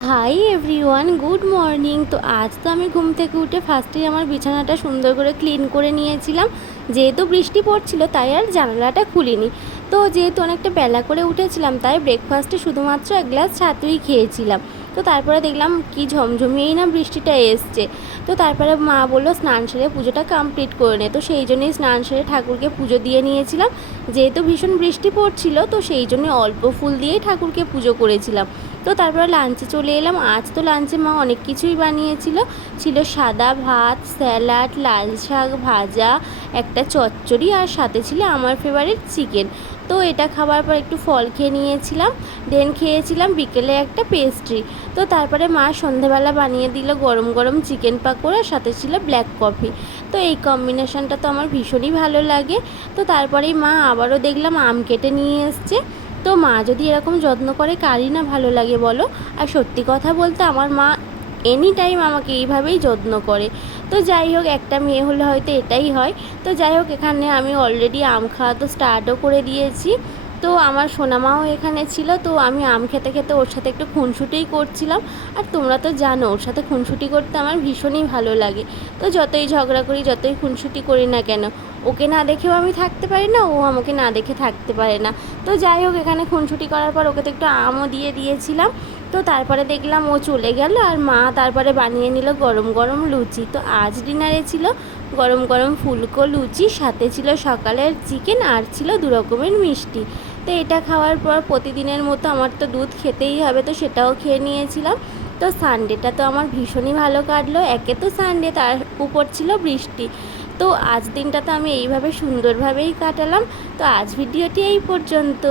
Hi everyone good morning তো আজ তো আমি ঘুম থেকে উঠে ফার্স্টেই আমার বিছানাটা সুন্দর করে ক্লিন করে নিয়েছিলাম। যেহেতু বৃষ্টি পড়ছিল, তাই আর জানালাটা খুলিনি। তো যেহেতু অনেকটা বেলা করে উঠেছিলাম, তাই ব্রেকফাস্টে শুধুমাত্র এক গ্লাস ছাতুই খেয়েছিলাম। তো তারপরে দেখলাম কি ঝমঝমিয়েই না বৃষ্টিটা এসছে। তো তারপরে মা বলল, স্নান সেরে পুজোটা কমপ্লিট করে নে। তো সেই জন্যই স্নান সেরে ঠাকুরকে পুজো দিয়ে নিয়েছিলাম। যেহেতু ভীষণ বৃষ্টি পড়ছিল, তো সেই জন্য অল্প ফুল দিয়েই ঠাকুরকে পুজো করেছিলাম। তো তারপরে লাঞ্চে চলে এলাম। আজ তো লাঞ্চে মা অনেক কিছুই বানিয়েছিল। ছিল সাদা ভাত স্যালাড লাল শাক ভাজা একটা চচ্চড়ি আর সাথে ছিল আমার ফেভারিট চিকেন তো এটা খাবার পর একটু ফল খেয়ে নিয়েছিলাম দেন খেয়েছিলাম বিকেলে একটা পেস্ট্রি তো তারপরে মা সন্ধেবেলা বানিয়ে দিল গরম গরম চিকেন পাকোড়া সাথে ছিল ব্ল্যাক কফি তো এই কম্বিনেশনটা তো আমার ভীষণই ভালো লাগে। তো তারপরেই মা আবারও দেখলাম আম কেটে নিয়ে এসছে। তো মা যদি এরকম যত্ন করে, কারই না ভালো লাগে বলো। আর সত্যি কথা বলতে আমার মা এনি টাইম আমাকে এইভাবেই যত্ন করে। তো যাই হোক, একটা মেয়ে হলে হয়তো এটাই হয়। তো যাই হোক, এখানে আমি অলরেডি আম খাওয়া তো স্টার্টও করে দিয়েছি। তো আমার সোনামাও এখানে ছিল, তো আমি আম খেতে খেতে ওর সাথে একটু খুনসুটিই করছিলাম। আর তোমরা তো জানো, ওর সাথে খুনসুটি করতে আমার ভীষণই ভালো লাগে। তো যতই ঝগড়া করি, যতই খুনসুটি করি না কেন, ওকে না দেখেও আমি থাকতে পারি না, ও আমাকে না দেখে থাকতে পারে না। তো যাই হোক, এখানে খুনসুটি করার পর ওকে তো একটু আমও দিয়ে দিয়েছিলাম। তো তারপরে দেখলাম ও চলে গেল আর মা তারপরে বানিয়ে নিল গরম গরম লুচি। তো আজ ডিনারে ছিল গরম গরম ফুলকো লুচি, সাথে ছিল সকালের চিকেন আর ছিল দু রকমের মিষ্টি। তো এটা খাওয়ার পর প্রতিদিনের মতো আমার তো দুধ খেতেই হবে, তো সেটাও খেয়ে নিয়েছিলাম। তো সানডেটা তো আমার ভীষণই ভালো কাটলো, একে তো সানডে, তার উপর ছিল বৃষ্টি। তো আজ দিনটা তো আমি এইভাবে সুন্দরভাবেই কাটালাম। তো আজ ভিডিওটি এই পর্যন্ত।